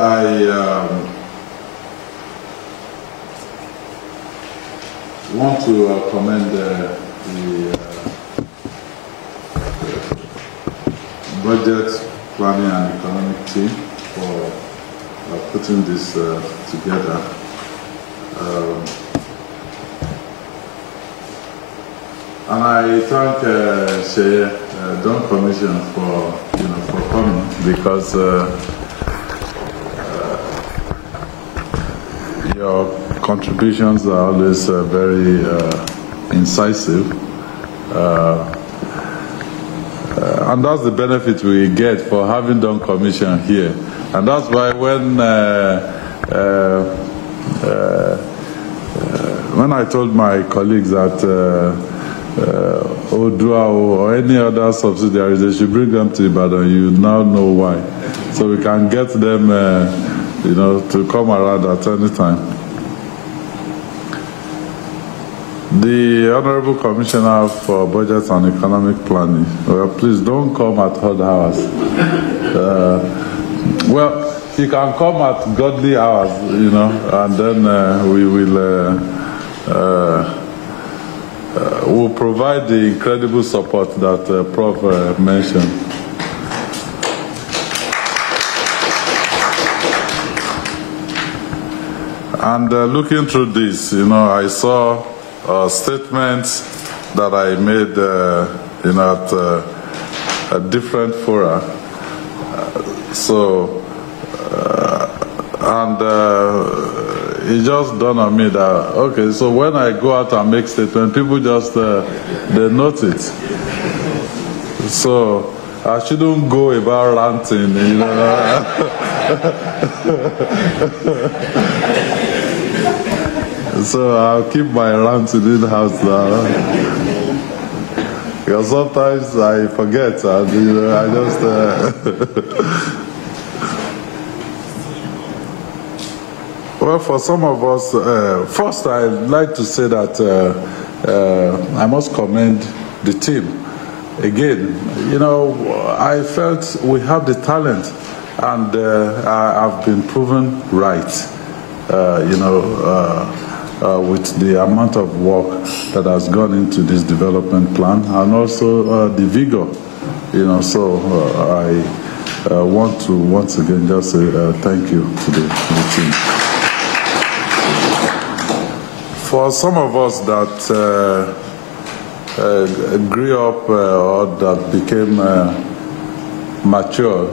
I want to commend the budget planning and economic team for putting this together. And I thank Sheye Dawn Commission for coming, because your contributions are always very incisive, and that's the benefit we get for having Dawn Commission here. And that's why when I told my colleagues that Odua or any other subsidiaries, they should bring them to Ibadan, you now know why. So we can get them, to come around at any time. The Honorable Commissioner for Budget and Economic Planning, well, please don't come at odd hours. Well, you can come at godly hours, and then we will we'll provide the incredible support that Prof mentioned. And looking through this, I saw statements that I made, at different fora. It just dawned on me that, okay, so when I go out and make statements, people just, they note it. So I shouldn't go about ranting, So I'll keep my ranting in the house now. Because sometimes I forget, and I just... Well, for some of us, first I'd like to say that I must commend the team. Again, I felt we have the talent, and I've been proven right, with the amount of work that has gone into this development plan, and also the vigor, so I want to once again just say thank you to the team. For some of us that grew up or that became mature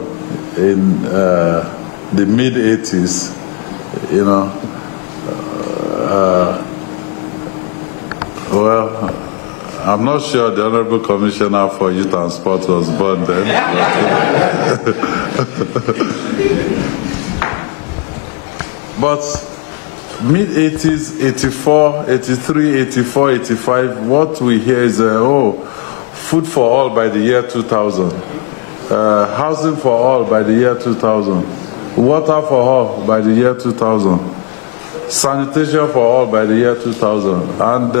in the mid-80s, well, I'm not sure the Honorable Commissioner for Youth and Sport was born then. But mid-80s, 84, 83, 84, 85, what we hear is, food for all by the year 2000, housing for all by the year 2000, water for all by the year 2000, sanitation for all by the year 2000. And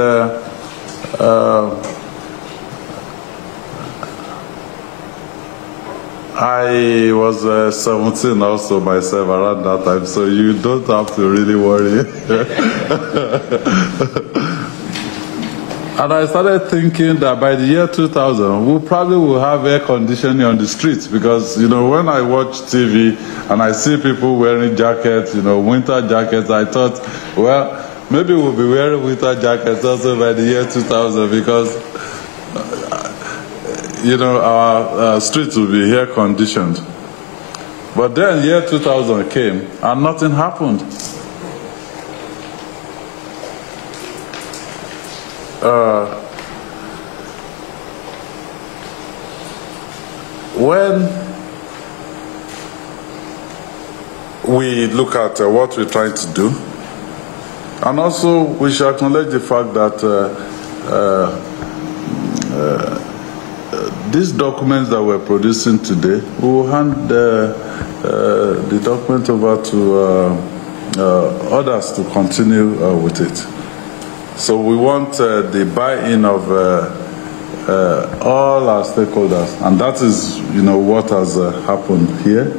I was 17 also myself around that time, so you don't have to really worry. And I started thinking that by the year 2000, we probably will have air conditioning on the streets, because, when I watch TV and I see people wearing jackets, winter jackets, I thought, well, maybe we'll be wearing winter jackets also by the year 2000, because our streets will be air conditioned. But then year 2000 came and nothing happened. When we look at what we're trying to do, and also we should acknowledge the fact that these documents that we're producing today, we will hand the document over to others to continue with it. So we want the buy-in of all our stakeholders, and that is, what has happened here.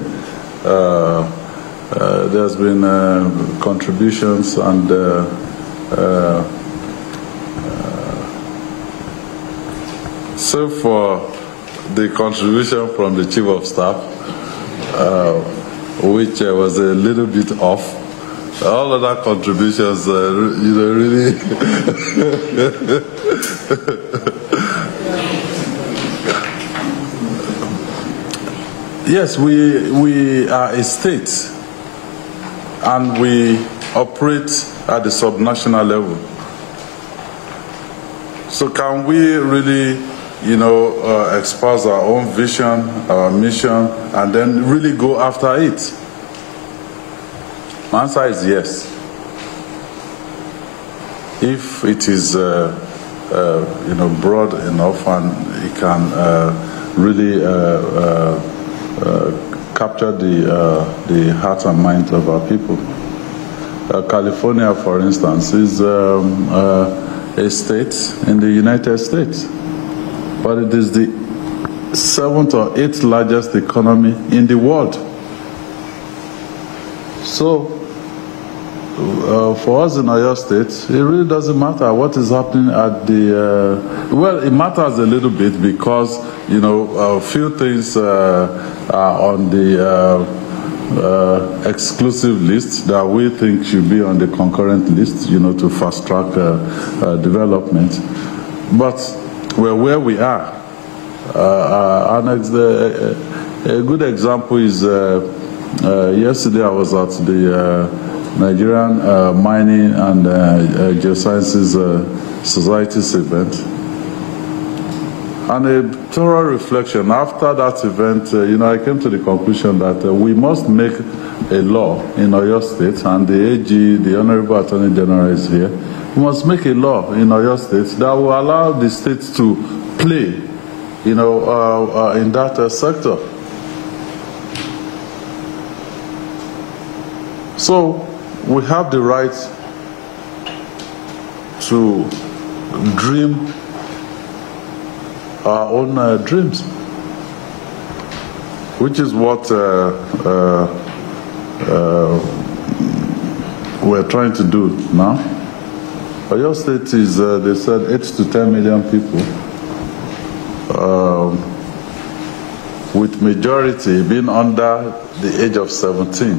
there's been contributions and so for the contribution from the Chief of Staff, which was a little bit off. All other contributions, really. Yes, we are a state, and we operate at the subnational level. So can we really, espouse our own vision, our mission, and then really go after it? My answer is yes. If it is, broad enough and it can really capture the heart and mind of our people. California, for instance, is a state in the United States, but it is the 7th or 8th largest economy in the world. So, for us in Oyo State, it really doesn't matter what is happening at the, well, it matters a little bit because, a few things are on the exclusive list that we think should be on the concurrent list, to fast track development. But where we are, a good example is yesterday I was at the Nigerian Mining and Geosciences Society's event. And a thorough reflection after that event, I came to the conclusion that we must make a law in Oyo State, and the AG, the Honorable Attorney General is here. We must make a law in Oyo State that will allow the states to play, in that sector. So we have the right to dream our own dreams, which is what we're trying to do now. Oyo State is, they said, 8 to 10 million people, with majority being under the age of 17.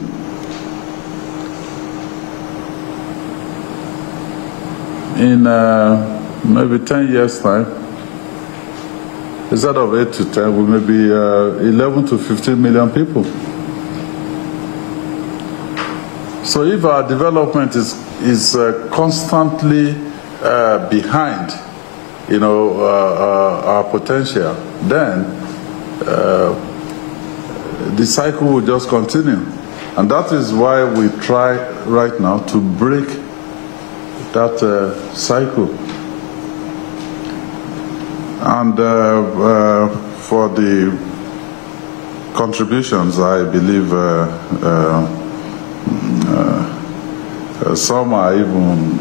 In maybe 10 years' time, instead of 8 to 10, we may be 11 to 15 million people. So if our development is constantly behind, our potential, then the cycle will just continue. And that is why we try right now to break that cycle. And for the contributions, I believe some are even,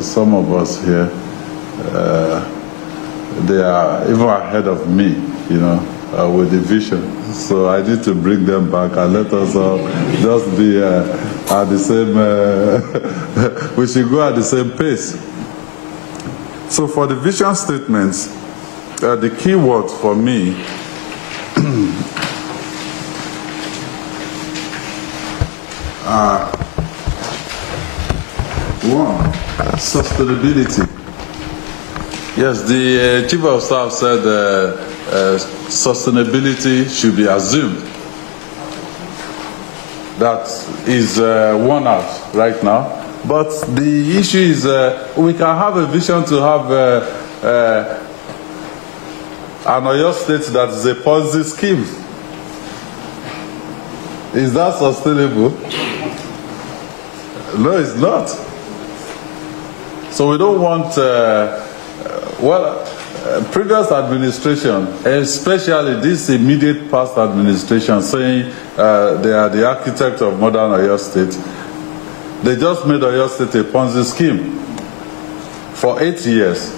some of us here, they are even ahead of me, with the vision. So I need to bring them back and let us all just be at the same, we should go at the same pace. So for the vision statements, the key words for me are, one, sustainability. Yes, the Chief of Staff said sustainability should be assumed. That is worn out right now. But the issue is we can have a vision to have an Oyo State that is a Ponzi scheme. Is that sustainable? No, it's not. So we don't want, previous administration, especially this immediate past administration, saying they are the architect of modern Oyo State. They just made Oyo State a Ponzi scheme for 8 years.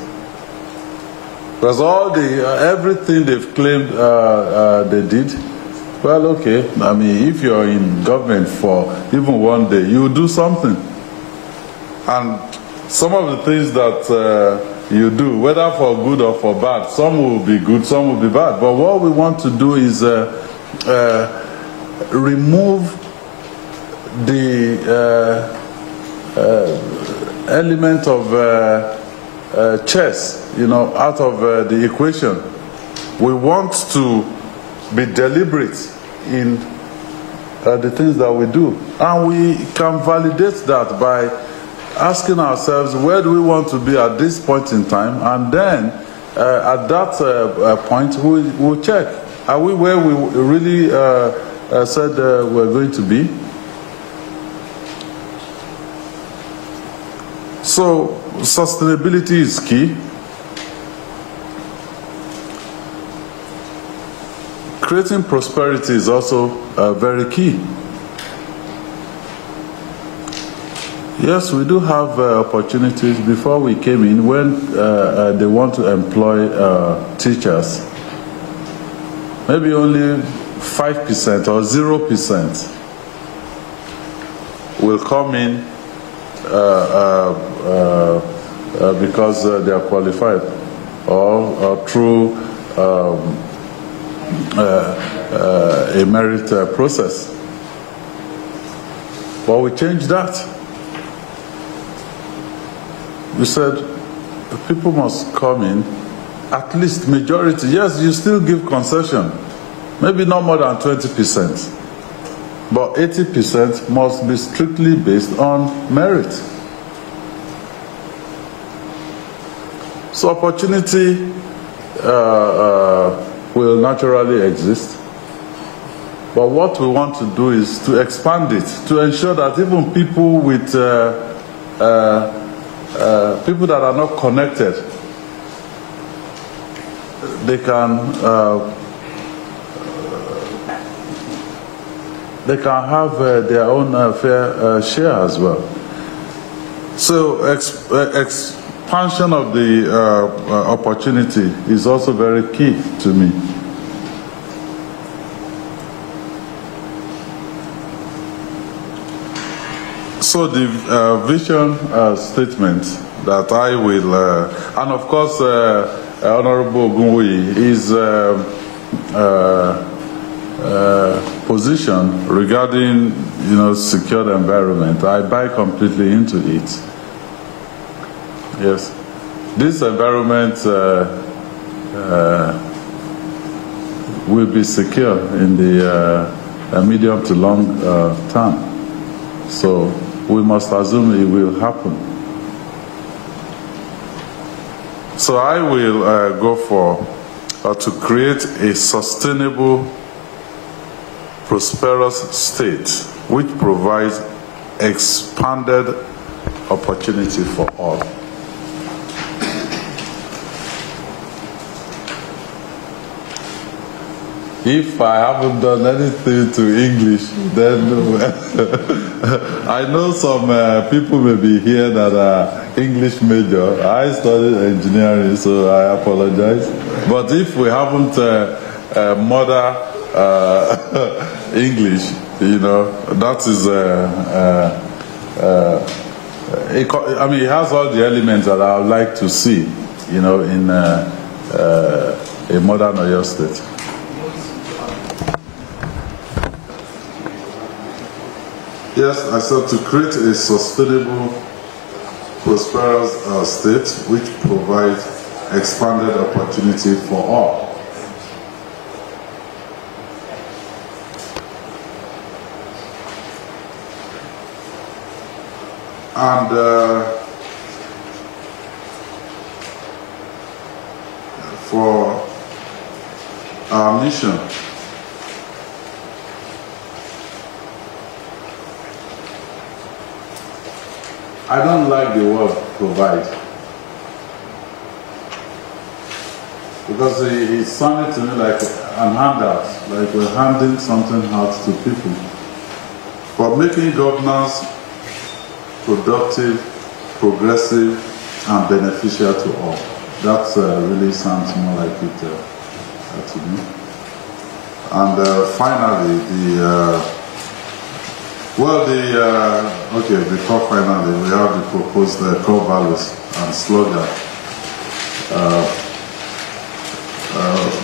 Because all everything they've claimed they did, well, okay, I mean, if you're in government for even one day, you will do something. And some of the things that you do, whether for good or for bad, some will be good, some will be bad. But what we want to do is remove the element of chess, out of the equation. We want to be deliberate in the things that we do. And we can validate that by asking ourselves, where do we want to be at this point in time? And then at that point, we'll check. Are we where we really said we're going to be? So sustainability is key. Creating prosperity is also very key. Yes, we do have opportunities. Before we came in, when they want to employ teachers, maybe only 5% or 0% will come in because they are qualified or through a merit process. But we changed that. We said people must come in, at least majority. Yes, you still give concession, maybe not more than 20%, but 80% must be strictly based on merit. So opportunity will naturally exist. But what we want to do is to expand it, to ensure that even people with people that are not connected, they can have their own fair share as well. So expansion of the opportunity is also very key to me. So the vision statement that I will, and of course Honorable Ogunwuyi, his position regarding secured environment, I buy completely into it. Yes, this environment will be secure in the medium to long term. So we must assume it will happen. So I will go for to create a sustainable, prosperous state which provides expanded opportunity for all. If I haven't done anything to English, then I know some people may be here that are English major. I studied engineering, so I apologize. But if we haven't mother English, that is I mean, it has all the elements that I would like to see, in a modern Oyo State. Yes, I said to create a sustainable, prosperous state which provides expanded opportunity for all. And for our mission, I don't like the word provide, because it sounded to me like an handout, like we're handing something out to people. But making governance productive, progressive, and beneficial to all. That really sounds more like it to me. And finally, Well, okay, before finally, we have the proposed core values and slogan.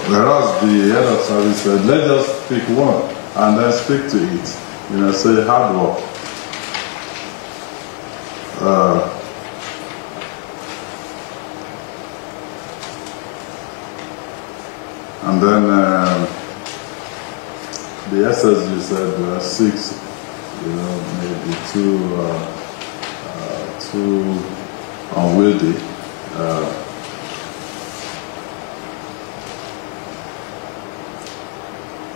Whereas the head of service said, let's just pick one and then speak to it. You know, say hard work. And then the SSG said 6, you know, maybe too unwieldy.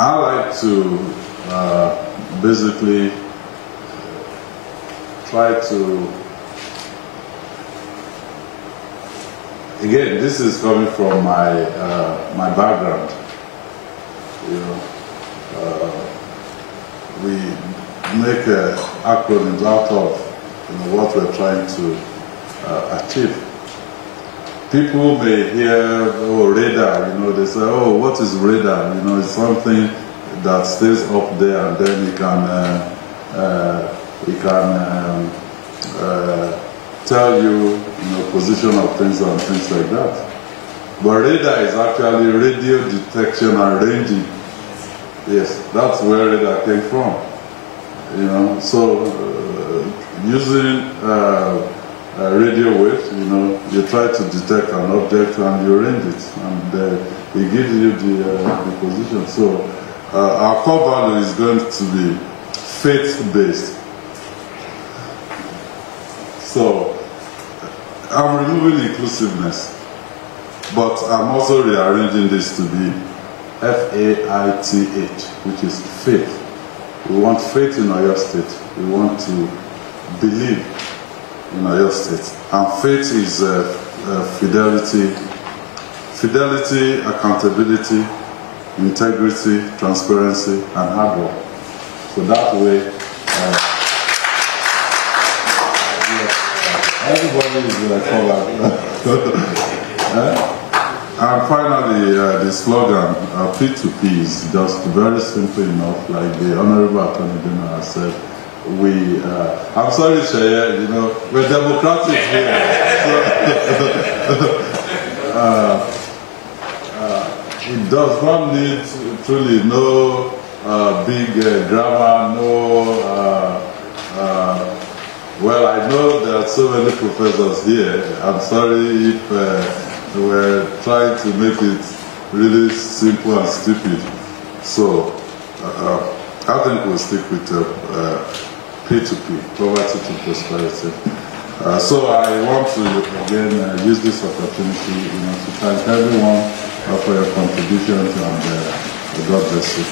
I like to basically try to, again, this is coming from my my background. You know, we make acronyms out of what we're trying to achieve. People may hear, oh, radar, you know, they say, oh, what is radar? You know, it's something that stays up there and then it can tell you, you know, position of things and things like that. But radar is actually radio detection and ranging. Yes, that's where radar came from. You know, so using radio waves, you know, you try to detect an object and you range it, and it gives you the position. So our core value is going to be faith-based. So I'm removing inclusiveness, but I'm also rearranging this to be F-A-I-T-H, which is faith. We want faith in Oyo State. We want to believe in Oyo State. And faith is fidelity, accountability, integrity, transparency, and hard work. So that way, everybody is covered. And finally, the slogan, P2P, is just very simple enough, like the Honorable Attorney General has said. I'm sorry, Shaya, you know, we're democratic here. It does not need truly no big grammar, no. Well, I know there are so many professors here. I'm sorry if we're trying to make it really simple and stupid. So I think we'll stick with P2P, poverty to prosperity. So I want to again use this opportunity, you know, to thank everyone for your contributions, and God bless you.